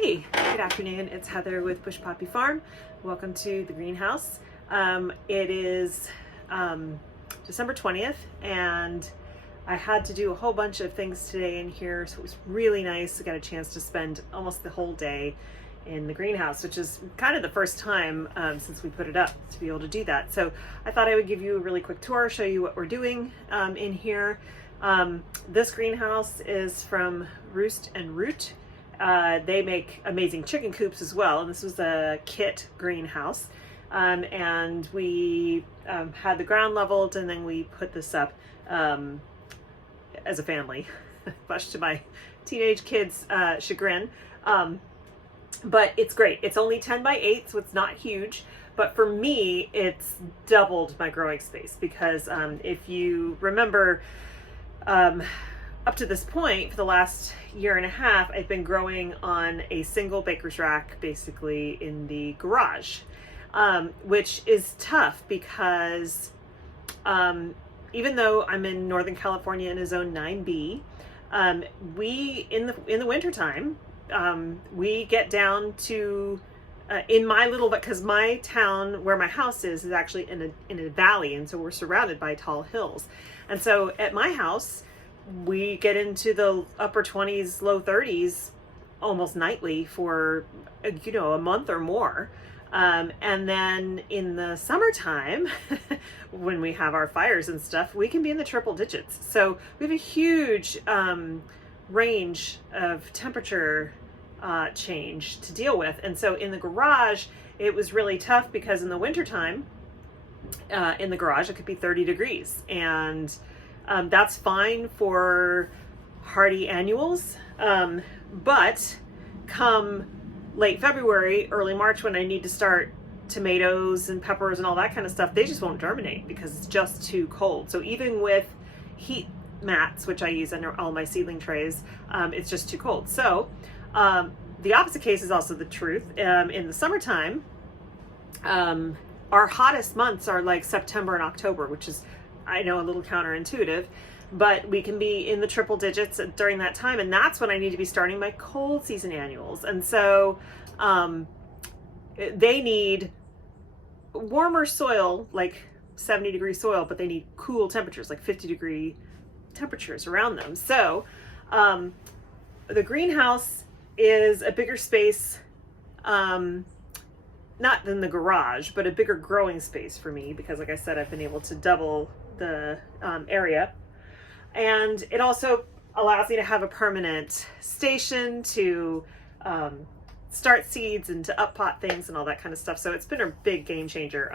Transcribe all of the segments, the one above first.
Hey, good afternoon. It's Heather with Bush Poppy Farm. Welcome to the greenhouse. It is December 20th, and I had to do a whole bunch of things today in here, so it was really nice. I got a chance to spend almost the whole day in the greenhouse, which is kind of the first time since we put it up to be able to do that. So I thought I would give you a really quick tour, show you what we're doing in here. This greenhouse is from Roost and Root. They make amazing chicken coops as well, and this was a kit greenhouse, and we had the ground leveled, and then we put this up as a family, much to my teenage kids' chagrin. But it's great. It's only 10 by 8, so it's not huge, but for me it's doubled my growing space because if you remember, up to this point, for the last year and a half, I've been growing on a single baker's rack, basically in the garage, which is tough because even though I'm in Northern California in a zone 9B, we in the wintertime, we get down to in my little, because my town where my house is actually in a valley, and so we're surrounded by tall hills, and so at my house we get into the upper 20s, low 30s almost nightly for, a month or more. And then in the summertime, when we have our fires and stuff, we can be in the triple digits. So we have a huge range of temperature change to deal with. And so in the garage, it was really tough because in the wintertime, in the garage, it could be 30 degrees. And that's fine for hardy annuals, but come late February, early March, when I need to start tomatoes and peppers and all that kind of stuff, they just won't germinate because it's just too cold. So even with heat mats, which I use under all my seedling trays, it's just too cold. So the opposite case is also the truth. In the summertime, our hottest months are like September and October, which is, I know, a little counterintuitive, but we can be in the triple digits during that time, and that's when I need to be starting my cold season annuals. And so they need warmer soil, like 70-degree soil, but they need cool temperatures, like 50-degree temperatures around them. So the greenhouse is a bigger space, not than the garage, but a bigger growing space for me because, like I said, I've been able to double the area, and it also allows me to have a permanent station to start seeds and to up pot things and all that kind of stuff. So it's been a big game changer.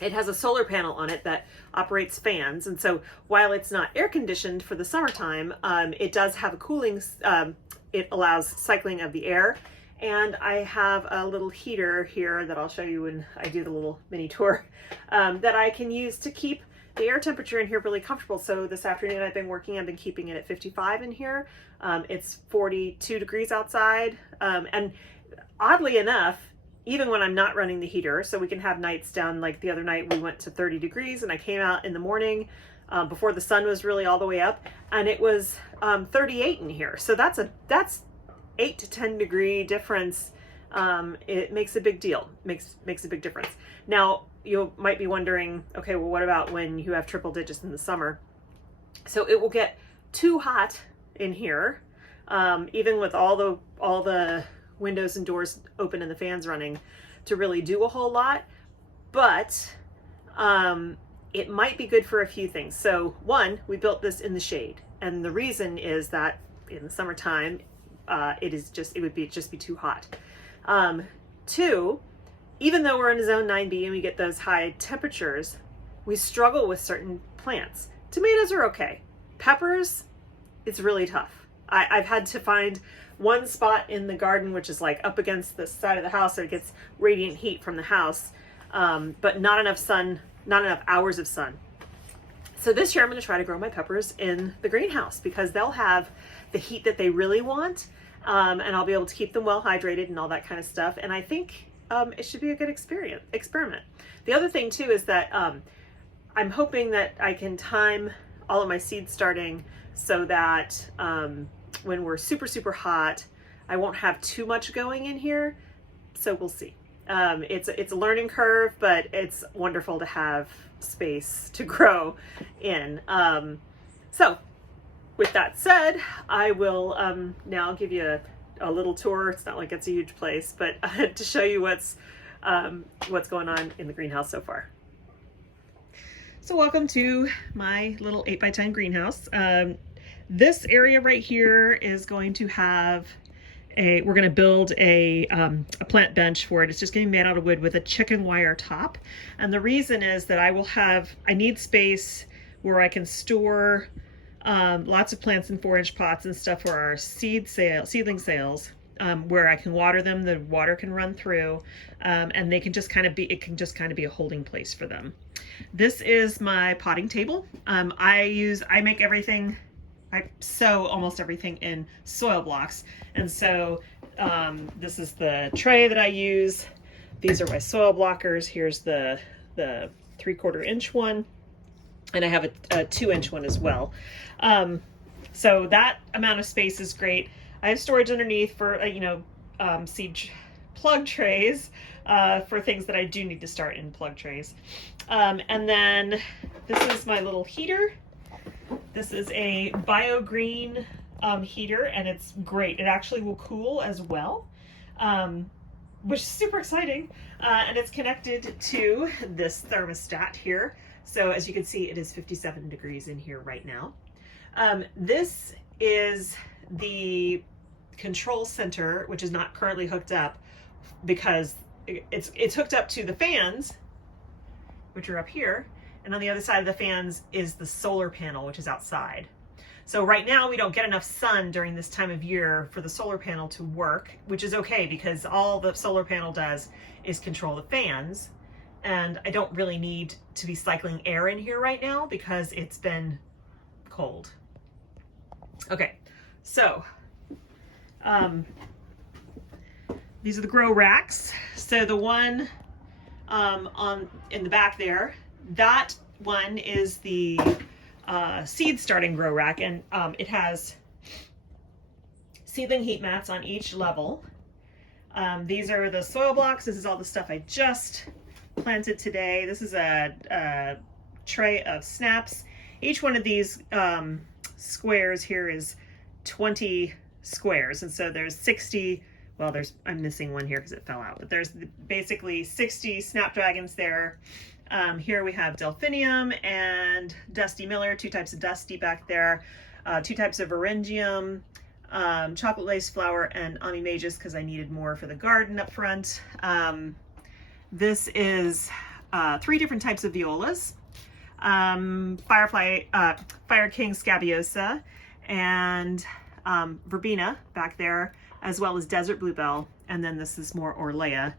It has a solar panel on it that operates fans, and so while it's not air conditioned for the summertime, it does have a cooling, it allows cycling of the air. And I have a little heater here that I'll show you when I do the little mini tour, that I can use to keep the air temperature in here really comfortable. So this afternoon I've been keeping it at 55 in here. It's 42 degrees outside. And oddly enough, even when I'm not running the heater, so we can have nights down, like the other night we went to 30 degrees and I came out in the morning before the sun was really all the way up, and it was 38 in here. So that's 8 to 10 degree difference. It makes a big deal, makes a big difference. Now you might be wondering, okay, well, what about when you have triple digits in the summer? So it will get too hot in here, even with all the windows and doors open and the fans running, to really do a whole lot. But it might be good for a few things. So one, we built this in the shade, and the reason is that in the summertime, it would just be too hot. Two, even though we're in a zone 9B and we get those high temperatures, we struggle with certain plants. Tomatoes are okay. Peppers, it's really tough. I've had to find one spot in the garden which is like up against the side of the house, so it gets radiant heat from the house, but not enough sun, not enough hours of sun. So this year I'm going to try to grow my peppers in the greenhouse because they'll have the heat that they really want, and I'll be able to keep them well hydrated and all that kind of stuff. And I think it should be a good experiment. The other thing too is that I'm hoping that I can time all of my seed starting so that when we're super, super hot, I won't have too much going in here, so we'll see. It's a learning curve, but it's wonderful to have space to grow in. So with that said, I will now give you a little tour. It's not like it's a huge place, but to show you what's going on in the greenhouse so far. So welcome to my little 8x10 greenhouse. This area right here is going to have we're going to build a plant bench for it. It's just getting made out of wood with a chicken wire top. And the reason is that I need space where I can store lots of plants in 4-inch pots and stuff for our seedling sales, where I can water them, the water can run through, and they can just kind of be a holding place for them. This is my potting table. I make everything, I sow almost everything in soil blocks. And so this is the tray that I use. These are my soil blockers. Here's the 3/4 inch one. And I have a 2-inch one as well. So that amount of space is great. I have storage underneath for, seed plug trays, for things that I do need to start in plug trays. And then this is my little heater. This is a BioGreen heater, and it's great. It actually will cool as well, which is super exciting. And it's connected to this thermostat here. So as you can see, it is 57 degrees in here right now. This is the control center, which is not currently hooked up because it's hooked up to the fans, which are up here. And on the other side of the fans is the solar panel, which is outside. So right now we don't get enough sun during this time of year for the solar panel to work, which is okay because all the solar panel does is control the fans. And I don't really need to be cycling air in here right now because it's been cold. Okay, so these are the grow racks. So the one in the back there, that one is the seed starting grow rack, and it has seedling heat mats on each level. These are the soil blocks. This is all the stuff I just planted today. This is a tray of snaps. Each one of these squares here is 20 squares, and so there's 60. Well, I'm missing one here because it fell out, but there's basically 60 snapdragons there. Here we have delphinium and dusty miller, 2 types of dusty back there, 2 types of eryngium, chocolate lace flower, and amimagus because I needed more for the garden up front. This is 3 different types of violas, Fire King scabiosa, and verbena back there, as well as desert bluebell, and then this is more Orlea.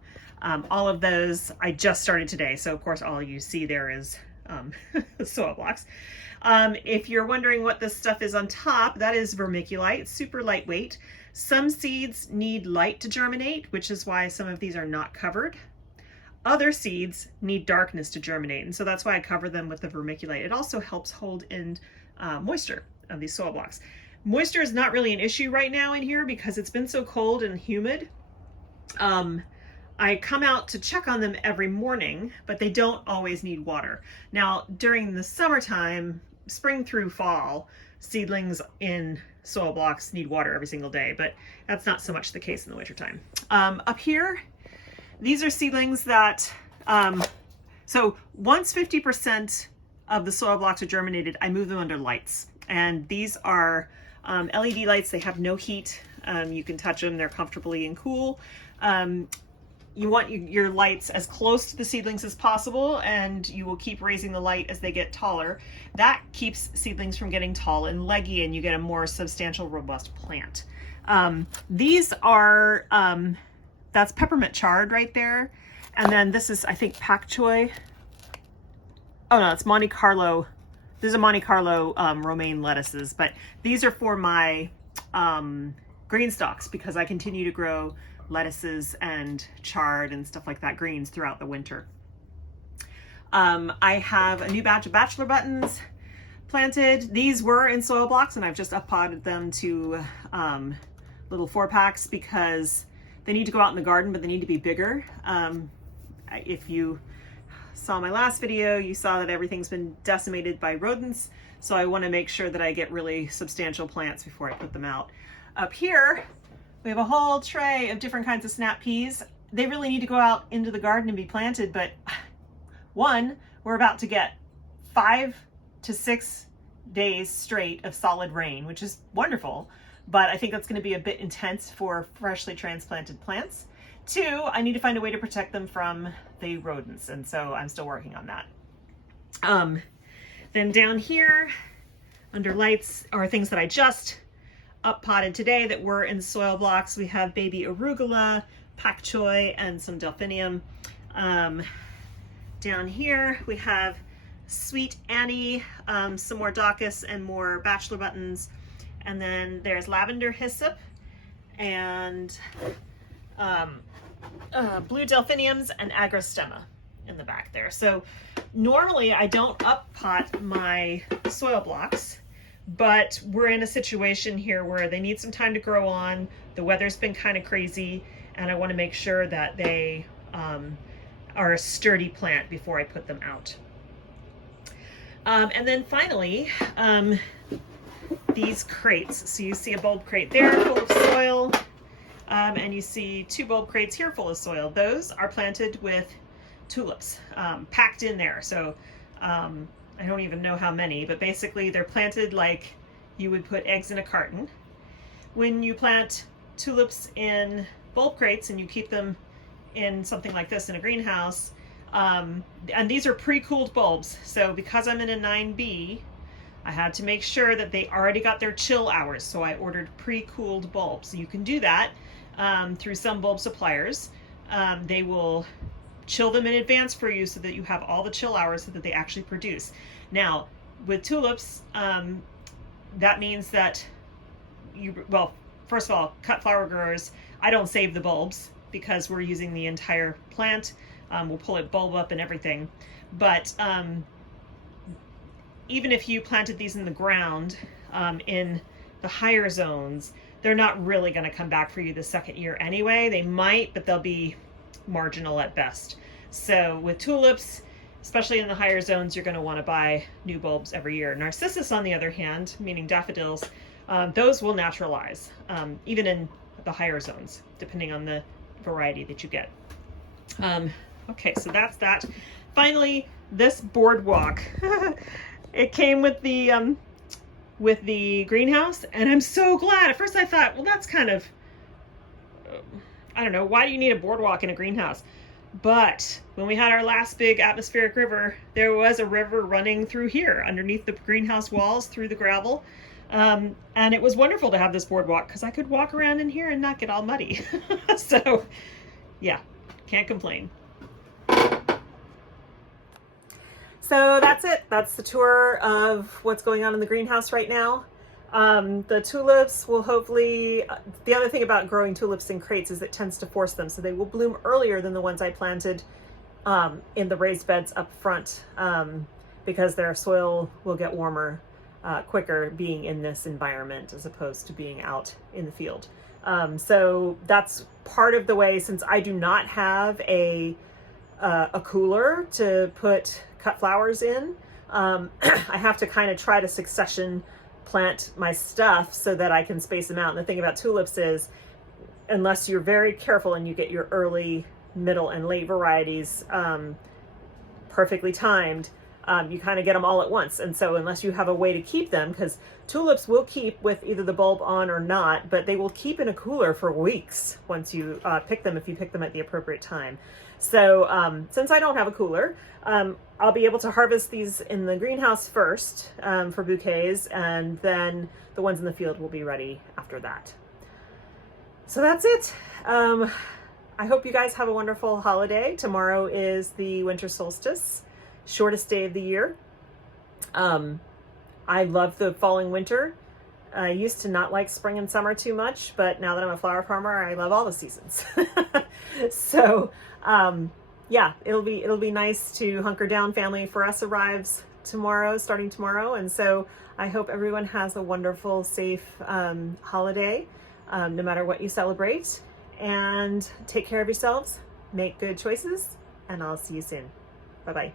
All of those I just started today, so of course all you see there is soil blocks. If you're wondering what this stuff is on top, that is vermiculite. It's super lightweight. Some seeds need light to germinate, which is why some of these are not covered. Other seeds need darkness to germinate, and so that's why I cover them with the vermiculite. It also helps hold in moisture of these soil blocks. Moisture is not really an issue right now in here because it's been so cold and humid. I come out to check on them every morning, but they don't always need water. Now, during the summertime, spring through fall, seedlings in soil blocks need water every single day, but that's not so much the case in the wintertime. Up here, these are seedlings that, so once 50% of the soil blocks are germinated, I move them under lights. And these are LED lights. They have no heat. You can touch them. They're comfortably and cool. You want your lights as close to the seedlings as possible, and you will keep raising the light as they get taller. That keeps seedlings from getting tall and leggy, and you get a more substantial, robust plant. These are, that's peppermint chard right there. And then this is, I think, pak choi. Oh no, it's Monte Carlo. These are Monte Carlo romaine lettuces, but these are for my green stalks because I continue to grow lettuces and chard and stuff like that, greens, throughout the winter. I have a new batch of bachelor buttons planted. These were in soil blocks and I've just up-potted them to little 4-packs because they need to go out in the garden, but they need to be bigger. If you saw my last video, you saw that everything's been decimated by rodents. So I want to make sure that I get really substantial plants before I put them out. Up here, we have a whole tray of different kinds of snap peas. They really need to go out into the garden and be planted, but one, we're about to get 5 to 6 days straight of solid rain, which is wonderful, but I think that's going to be a bit intense for freshly transplanted plants. 2, I need to find a way to protect them from the rodents, and so I'm still working on that. Then down here, under lights, are things that I just up potted today that were in soil blocks. We have baby arugula, pak choi, and some delphinium. Down here we have Sweet Annie, some more Daucus and more bachelor buttons. And then there's lavender hyssop and blue delphiniums and agrostemma in the back there. So normally I don't up pot my soil blocks, but we're in a situation here where they need some time to grow on. The weather's been kind of crazy, and I want to make sure that they are a sturdy plant before I put them out. And then finally, these crates. So you see a bulb crate there full of soil, and you see 2 bulb crates here full of soil. Those are planted with tulips, packed in there. So I don't even know how many, but basically they're planted like you would put eggs in a carton. When you plant tulips in bulb crates and you keep them in something like this in a greenhouse, and these are pre-cooled bulbs. So because I'm in a 9B, I had to make sure that they already got their chill hours. So I ordered pre-cooled bulbs. You can do that through some bulb suppliers. They will chill them in advance for you so that you have all the chill hours so that they actually produce. Now, with tulips, that means that well, first of all, cut flower growers, I don't save the bulbs because we're using the entire plant. We'll pull it bulb up and everything. But even if you planted these in the ground, in the higher zones, they're not really going to come back for you the second year anyway. They might, but they'll be marginal at best. So with tulips, especially in the higher zones, you're going to want to buy new bulbs every year. Narcissus, on the other hand, meaning daffodils, those will naturalize, even in the higher zones, depending on the variety that you get. Okay, so that's that. Finally, this boardwalk. It came with the greenhouse, and I'm so glad. At first I thought, well, that's kind of, I don't know, why do you need a boardwalk in a greenhouse? But when we had our last big atmospheric river, there was a river running through here underneath the greenhouse walls through the gravel. And it was wonderful to have this boardwalk because I could walk around in here and not get all muddy. So yeah, can't complain. So that's it. That's the tour of what's going on in the greenhouse right now. The tulips will hopefully, the other thing about growing tulips in crates is it tends to force them. So they will bloom earlier than the ones I planted in the raised beds up front because their soil will get warmer quicker being in this environment as opposed to being out in the field. So that's part of the way, since I do not have a cooler to put cut flowers in, I have to kind of try to succession plant my stuff so that I can space them out. And the thing about tulips is, unless you're very careful and you get your early, middle, and late varieties perfectly timed, you kind of get them all at once. And so unless you have a way to keep them, because tulips will keep with either the bulb on or not, but they will keep in a cooler for weeks once you pick them, if you pick them at the appropriate time. So since I don't have a cooler, I'll be able to harvest these in the greenhouse first for bouquets, and then the ones in the field will be ready after that. So that's it. I hope you guys have a wonderful holiday. Tomorrow is the winter solstice, shortest day of the year. I love the falling winter. I used to not like spring and summer too much, but now that I'm a flower farmer, I love all the seasons. So yeah, it'll be nice to hunker down. Family for us arrives tomorrow, starting tomorrow, and so I hope everyone has a wonderful, safe holiday. no matter what you celebrate. And take care of yourselves, make good choices, and I'll see you soon. Bye-bye.